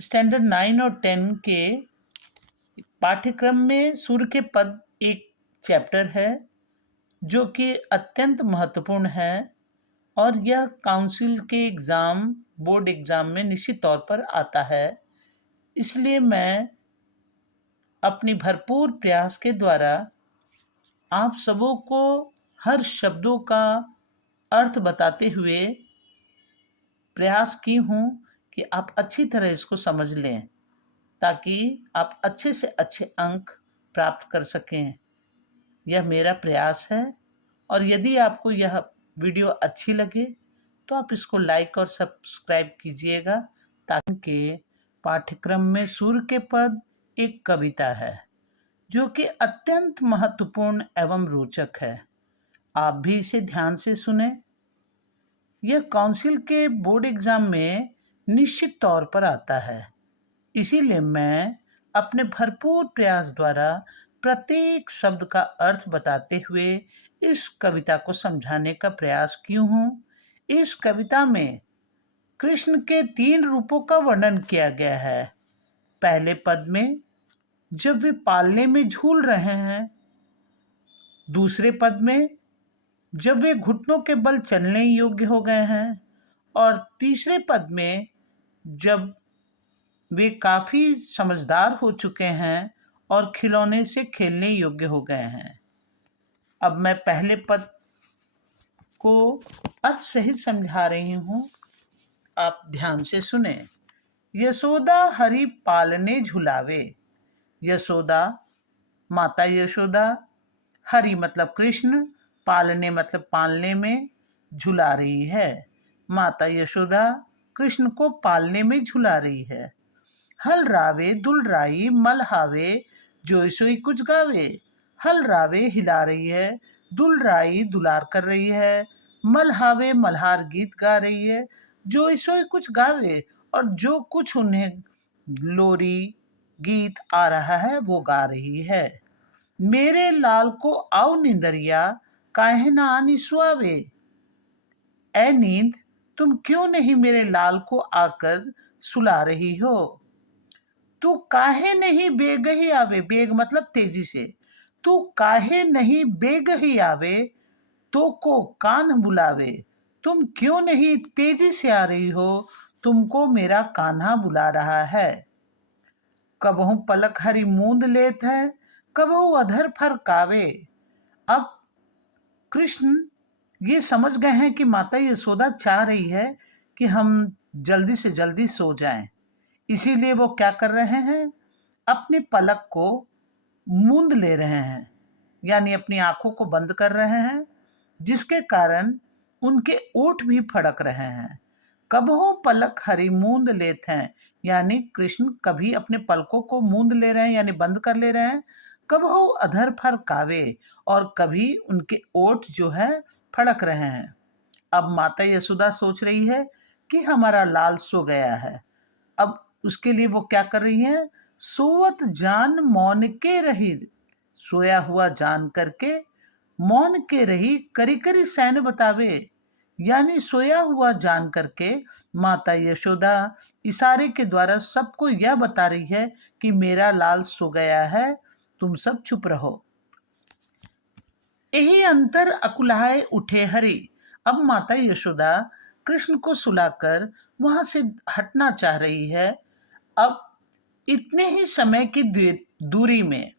Standard 9 और 10 के पाठ्यक्रम में सूर्य के पद एक चैप्टर है जो कि अत्यंत महत्वपूर्ण है और यह काउंसिल के बोर्ड एग्जाम में निश्चित तौर पर आता है। इसलिए मैं अपनी भरपूर प्रयास के द्वारा आप सबों को हर शब्दों का अर्थ बताते हुए प्रयास की हूँ कि आप अच्छी तरह इसको समझ लें ताकि आप अच्छे से अच्छे अंक प्राप्त कर सकें। यह मेरा प्रयास है और यदि आपको यह वीडियो अच्छी लगे तो आप इसको लाइक और सब्सक्राइब कीजिएगा ताकि पाठ्यक्रम में सूर्य के पद एक कविता है जो कि अत्यंत महत्वपूर्ण एवं रोचक है। आप भी इसे ध्यान से सुने। यह काउंसिल के बोर्ड एग्जाम में निश्चित तौर पर आता है, इसीलिए मैं अपने भरपूर प्रयास द्वारा प्रत्येक शब्द का अर्थ बताते हुए इस कविता को समझाने का प्रयास की हूँ। इस कविता में कृष्ण के 3 रूपों का वर्णन किया गया है। पहले पद में जब वे पालने में झूल रहे हैं, दूसरे पद में जब वे घुटनों के बल चलने योग्य हो गए हैं और तीसरे पद में जब वे काफी समझदार हो चुके हैं और खिलौने से खेलने योग्य हो गए हैं। अब मैं पहले पद को अर्थ सहित समझा रही हूँ, आप ध्यान से सुने। यशोदा हरि पालने झुलावे। यशोदा माता यशोदा, हरि मतलब कृष्ण, पालने मतलब पालने में, झुला रही है। माता यशोदा कृष्ण को पालने में झुला रही है। हल रावे दुल राई मल हावे जोई सोई कुछ गावे। हल रावे हिला रही है, दुल राई दुलार कर रही है, मल हावे मल्हार गीत गा रही है, जोई सोई कुछ गावे और जो कुछ उन्हें लोरी गीत आ रहा है वो गा रही है। मेरे लाल को आओ निंदरिया काहे ना आनी सुआवे। ऐ नींद तुम क्यों नहीं मेरे लाल को आकर सुला रही हो। तू काहे नहीं बेगही आवे। बेग मतलब तेजी से। तू काहे नहीं बेगही आवे तो को कान्ह बुलावे। तुम क्यों नहीं तेजी से आ रही हो, तुमको मेरा कान्हा बुला रहा है। कबहू पलक हरी मूंद लेत है, कबहू अधर फरकावे। अब कृष्ण ये समझ गए हैं कि माता यशोदा चाह रही है कि हम जल्दी से जल्दी सो जाएं। इसीलिए वो क्या कर रहे हैं, अपनी पलक को मूंद ले रहे हैं, यानी अपनी आंखों को बंद कर रहे हैं, जिसके कारण उनके ओठ भी फड़क रहे हैं। कबहू पलक हरी मूंद लेते हैं, यानी कृष्ण कभी अपने पलकों को मूंद ले रहे हैं यानी बंद कर ले रहे हैं। कबहू अधर फरकावे और कभी उनके ओठ जो है फड़क रहे हैं। अब माता यशोदा सोच रही है कि हमारा लाल सो गया है। अब उसके लिए वो क्या कर रही है, सोवत जान मौन के रही। सोया हुआ जान करके मौन के रही, करी करी सैन बतावे। यानी सोया हुआ जान करके माता यशोदा इशारे के द्वारा सबको यह बता रही है कि मेरा लाल सो गया है, तुम सब चुप रहो। यही अंतर अकुलाए उठे हरि। अब माता यशोदा कृष्ण को सुलाकर वहां से हटना चाह रही है। अब इतने ही समय की दूरी में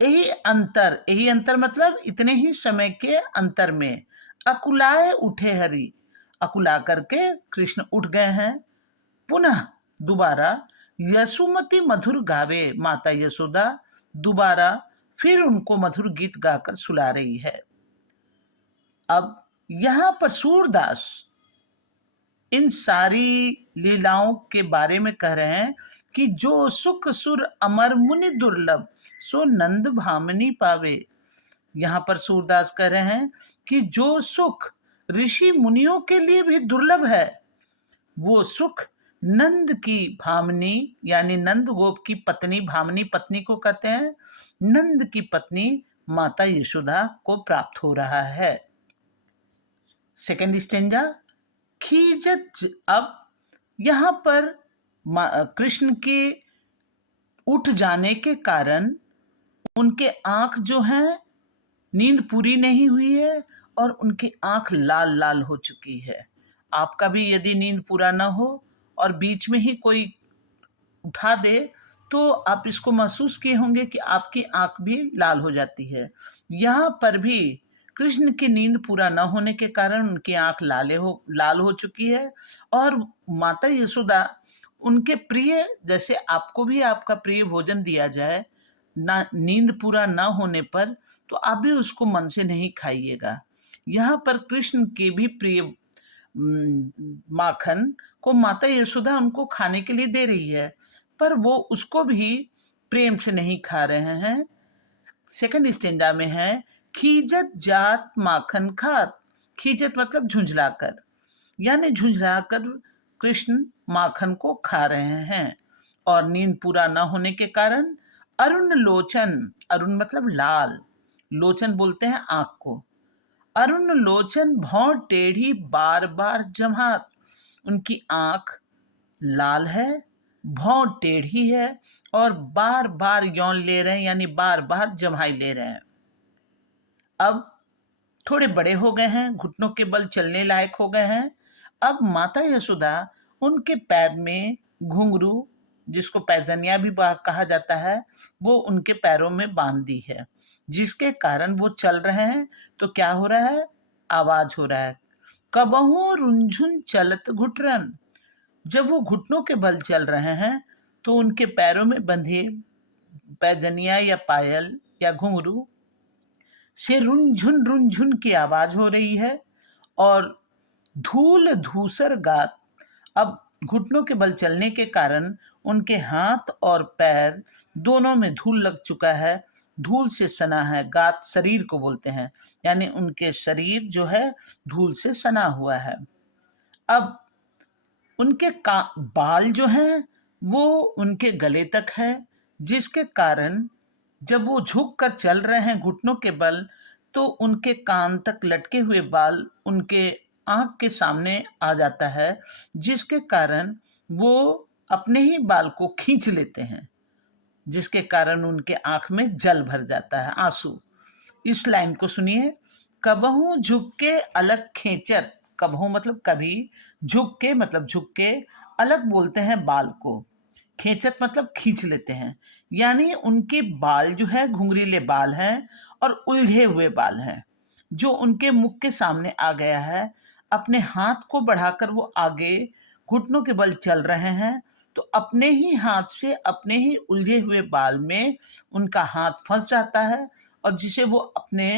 यही अंतर मतलब इतने ही समय के अंतर में अकुलाए उठे हरि। अकुला करके कृष्ण उठ गए हैं। पुनः दोबारा यशोमती मधुर गावे। माता यशोदा दोबारा फिर उनको मधुर गीत गाकर सुला रही है। अब यहाँ पर सूरदास इन सारी लीलाओं के बारे में कह रहे हैं कि जो सुख सुर अमर मुनि दुर्लभ सो नंद भामिनी पावे। यहाँ पर सूरदास कह रहे हैं कि जो सुख ऋषि मुनियों के लिए भी दुर्लभ है, वो सुख नंद की भामिनी यानी नंद गोप की पत्नी, भामिनी पत्नी को कहते हैं, नंद की पत्नी माता यशोदा को प्राप्त हो रहा है। सेकेंड स्टेंजा खीजत। अब यहाँ पर कृष्ण के उठ जाने के कारण उनके आंख जो हैं नींद पूरी नहीं हुई है और उनकी आंख लाल लाल हो चुकी है। आपका भी यदि नींद पूरा ना हो और बीच में ही कोई उठा दे तो आप इसको महसूस किए होंगे कि आपकी आंख भी लाल हो जाती है। यहाँ पर भी कृष्ण की नींद पूरा न होने के कारण उनकी आंख लाल हो चुकी है और माता यशोदा उनके प्रिय, जैसे आपको भी आपका प्रिय भोजन दिया जाए ना, नींद पूरा ना होने पर तो आप भी उसको मन से नहीं खाइएगा। यहाँ पर कृष्ण के भी प्रिय माखन को माता यशोदा उनको खाने के लिए दे रही है, पर वो उसको भी प्रेम से नहीं खा रहे हैं। सेकंड स्टेंजा में है, खीजत जात माखन खात। खीजत मतलब झुंझलाकर, यानी झुंझलाकर कृष्ण माखन को खा रहे हैं। और नींद पूरा न होने के कारण अरुण लोचन, अरुण मतलब लाल, लोचन बोलते हैं आंख को, अरुण लोचन भौं टेढ़ी बार बार जमात। उनकी आंख लाल है, भौं टेढ़ी है और बार बार यौन ले रहे हैं, यानी बार बार जम्हाई ले रहे हैं। अब थोड़े बड़े हो गए हैं, घुटनों के बल चलने लायक हो गए हैं। अब माता यशोदा उनके पैर में घुंघरू, जिसको पैजनिया भी कहा जाता है, वो उनके पैरों में बांध दी है, जिसके कारण वो चल रहे हैं। तो क्या हो रहा है, आवाज हो रहा है, कबहू रुंझुन चलत घुटरन। जब वो घुटनों के बल चल रहे हैं तो उनके पैरों में बंधे पैजनिया या पायल या घुंघरू से रुनझुन की आवाज हो रही है। और धूल धूसर गात, अब घुटनों के बल चलने के कारण उनके हाथ और पैर दोनों में धूल लग चुका है, धूल से सना है। गात शरीर को बोलते हैं, यानी उनके शरीर जो है धूल से सना हुआ है। अब उनके बाल जो हैं वो उनके गले तक है, जिसके कारण जब वो झुक कर चल रहे हैं घुटनों के बल, तो उनके कान तक लटके हुए बाल उनके आंख के सामने आ जाता है, जिसके कारण वो अपने ही बाल को खींच लेते हैं, जिसके कारण उनके आंख में जल भर जाता है, आंसू। इस लाइन को सुनिए, कबहू झुक के अलग खींचत। कबहू मतलब कभी, झुक के मतलब झुक के, अलग बोलते हैं बाल को, खींचत मतलब खींच लेते हैं, यानी उनके बाल जो है घुंघरीले बाल हैं और उलझे हुए बाल हैं, जो उनके मुख के सामने आ गया है। अपने हाथ को बढ़ाकर वो आगे घुटनों के बल चल रहे हैं, तो अपने ही हाथ से अपने ही उलझे हुए बाल में उनका हाथ फंस जाता है और जिसे वो अपने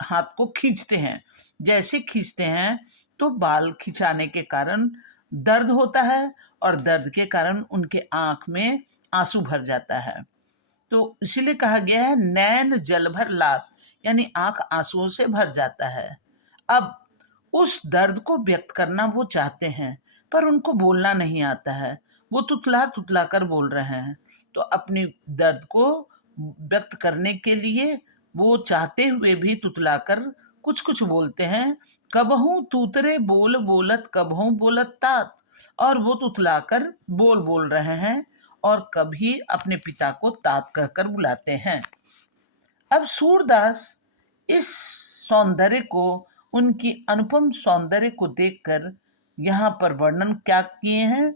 हाथ को खींचते हैं। जैसे खींचते हैं तो बाल खिंचाने के कारण दर्द होता है और दर्द के कारण उनके आंख में आंसू भर जाता है। तो इसीलिए कहा गया है नैन जल भर लात, यानी आंख आंसुओं से भर जाता है। अब उस दर्द को व्यक्त करना वो चाहते हैं, पर उनको बोलना नहीं आता है, वो तुतला तुतला कर बोल रहे हैं। तो अपनी दर्द को व्यक्त करने के लिए वो चाहते हुए भी तुतलाकर कुछ कुछ बोलते हैं। कबहू तूतरे बोल बोलत कबहू बोलत तात, और वो तुतलाकर बोल रहे हैं और कभी अपने पिता को तात कहकर बुलाते हैं। अब सूरदास इस सौंदर्य को, उनकी अनुपम सौंदर्य को देखकर यहाँ पर वर्णन क्या किए हैं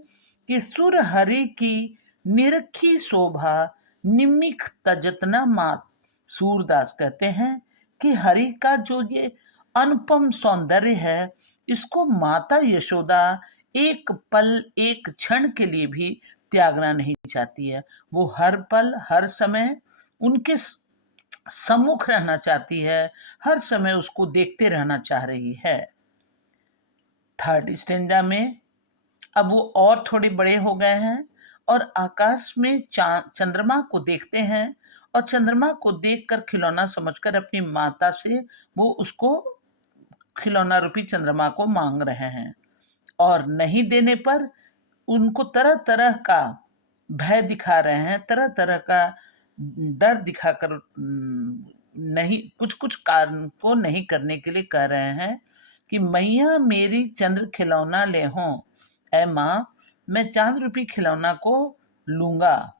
कि सुर हरि की निरखी शोभा निमिख तजतना मात। सूरदास कहते हैं कि हरि का जो ये अनुपम सौंदर्य है, इसको माता यशोदा एक पल एक क्षण के लिए भी त्यागना नहीं चाहती है। वो हर पल हर समय उनके सम्मुख रहना चाहती है, हर समय उसको देखते रहना चाह रही है। थर्ड स्टेंजा में अब वो और थोड़े बड़े हो गए हैं और आकाश में चंद्रमा को देखते हैं और चंद्रमा को देखकर खिलौना समझकर अपनी माता से वो उसको खिलौना रूपी चंद्रमा को मांग रहे हैं, और नहीं देने पर उनको तरह तरह का भय दिखा रहे हैं, तरह तरह का डर दिखाकर नहीं, कुछ कुछ कारण को नहीं करने के लिए कह रहे हैं कि मैया मेरी चंद्र खिलौना ले हों। ऐ माँ, मैं चांद रूपी खिलौना को लूंगा,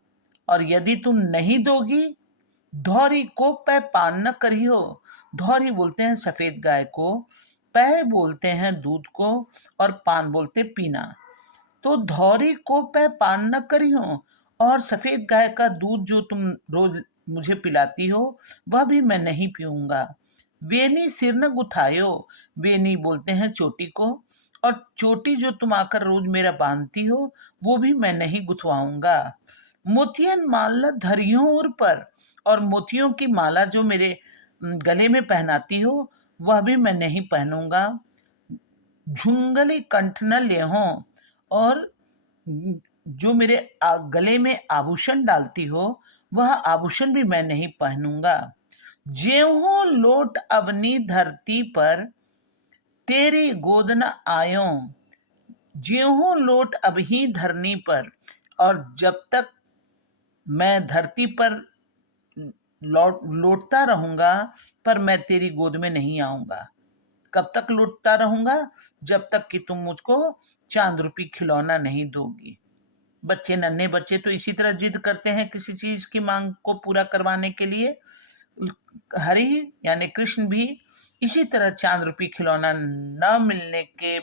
और यदि तुम नहीं दोगी, धौरी को पै पान न करियो। धौरी बोलते हैं सफेद गाय को, पै बोलते हैं दूध को, और पान बोलते पीना। तो धौरी को पै पान न करियो, और सफेद गाय का दूध जो तुम रोज मुझे पिलाती हो, वह भी मैं नहीं पीऊंगा। वेनी सिर न गुथायो, वेनी बोलते हैं चोटी को, और चोटी जो तुम आकर रोज मेरा बांधती हो, वो भी मैं नहीं गुथवाऊंगा। मोतियन माला धरियो उर पर, और मोतियों की माला जो मेरे गले में पहनाती हो, वह भी मैं नहीं पहनूंगा। झुंगली कंठ न लेहो, और जो मेरे गले में आभूषण डालती हो, वह आभूषण भी मैं नहीं पहनूंगा। ज्यों लोट अवनी धरती पर, तेरी गोद न आयो। ज्यों लोट अबही धरनी पर, और जब तक मैं धरती पर लौटता रहूंगा, पर मैं तेरी गोद में नहीं आऊंगा। कब तक लौटता रहूंगा? जब तक कि तुम मुझको चांद रूपी खिलौना नहीं दोगी। बच्चे, नन्हे बच्चे तो इसी तरह जिद करते हैं किसी चीज की मांग को पूरा करवाने के लिए। हरि यानी कृष्ण भी इसी तरह चांद रूपी खिलौना न मिलने के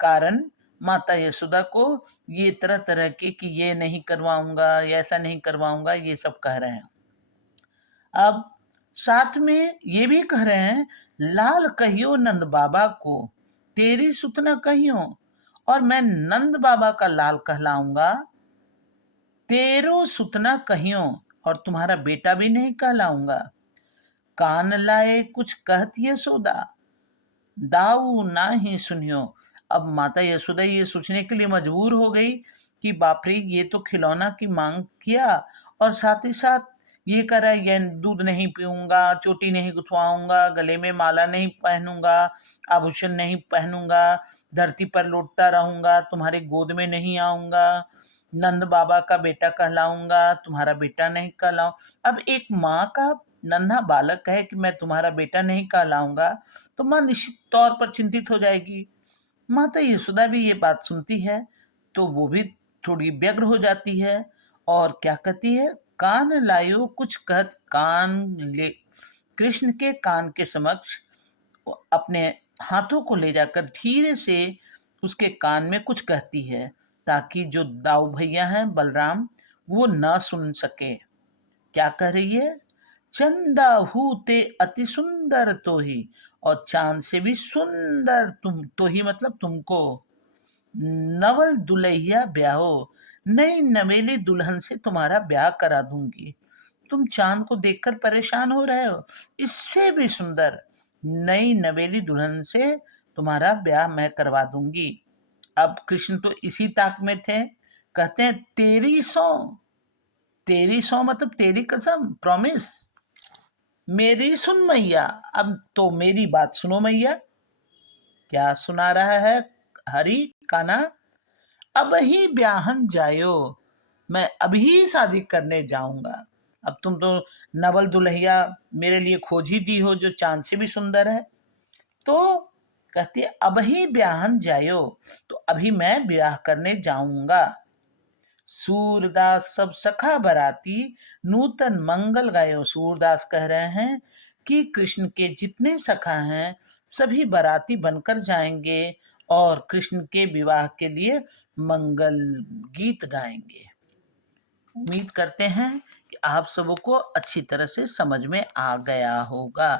कारण माता यशोदा को ये तरह तरह के कि ये नहीं करवाऊंगा, ऐसा नहीं करवाऊंगा, ये सब कह रहे हैं। अब साथ में ये भी कह रहे हैं, लाल कहियो नंद बाबा को, तेरी सुत न कहियो, और मैं नंद बाबा का लाल कहलाऊंगा, तेरो सुत न कहियो, और तुम्हारा बेटा भी नहीं कहलाऊंगा। कान लाए कुछ कहती यशोदा, दाऊ ना ही सुनियो। अब माता यशोदा ये सोचने के लिए मजबूर हो गई कि बाप रे, ये तो खिलौना की मांग किया, और साथ ही साथ ये कह रहा है ये दूध नहीं पीऊंगा, चोटी नहीं गुथवाऊंगा, गले में माला नहीं पहनूंगा, आभूषण नहीं पहनूंगा, धरती पर लौटता रहूंगा, तुम्हारे गोद में नहीं आऊंगा, नंद बाबा का बेटा कहलाऊंगा, तुम्हारा बेटा नहीं कहलाऊं। अब एक माँ का नन्हा बालक है कि मैं तुम्हारा बेटा नहीं कहलाऊंगा, तो माँ निश्चित तौर पर चिंतित हो जाएगी। माता यशोदा भी ये बात सुनती है, तो वो भी थोड़ी व्यग्र हो जाती है, और क्या कहती है, कान लायो कुछ कहत, कान ले कृष्ण के कान के समक्ष अपने हाथों को ले जाकर धीरे से उसके कान में कुछ कहती है, ताकि जो दाऊ भैया हैं बलराम, वो ना सुन सके। क्या कह रही है? चंदा हूते अति सुंदर तो ही, और चांद से भी सुंदर तुम, तो ही मतलब तुमको, नवल दुल्हैया ब्याहो, नई नवेली दुल्हन से तुम्हारा ब्याह करा दूंगी। तुम चांद को देखकर परेशान हो रहे हो, इससे भी सुंदर नई नवेली दुल्हन से तुम्हारा ब्याह मैं करवा दूंगी। अब कृष्ण तो इसी ताक में थे, कहते हैं तेरी सौ, तेरी सौ मतलब तेरी कसम, प्रॉमिस, मेरी सुन मैया। अब तो मेरी बात सुनो मैया। क्या सुना रहा है हरि काना? अब ही ब्याहन जायो, मैं अभी शादी करने जाऊंगा। अब तुम तो नवल दुल्हैया मेरे लिए खोज ही दी हो, जो चांद से भी सुंदर है। तो कहती है अब ही ब्याहन जायो, तो अभी मैं ब्याह करने जाऊंगा। सूरदास सब सखा बराती, नूतन मंगल गायो। सूरदास कह रहे हैं कि कृष्ण के जितने सखा हैं, सभी बराती बनकर जाएंगे, और कृष्ण के विवाह के लिए मंगल गीत गाएंगे। उम्मीद करते हैं कि आप सबों को अच्छी तरह से समझ में आ गया होगा।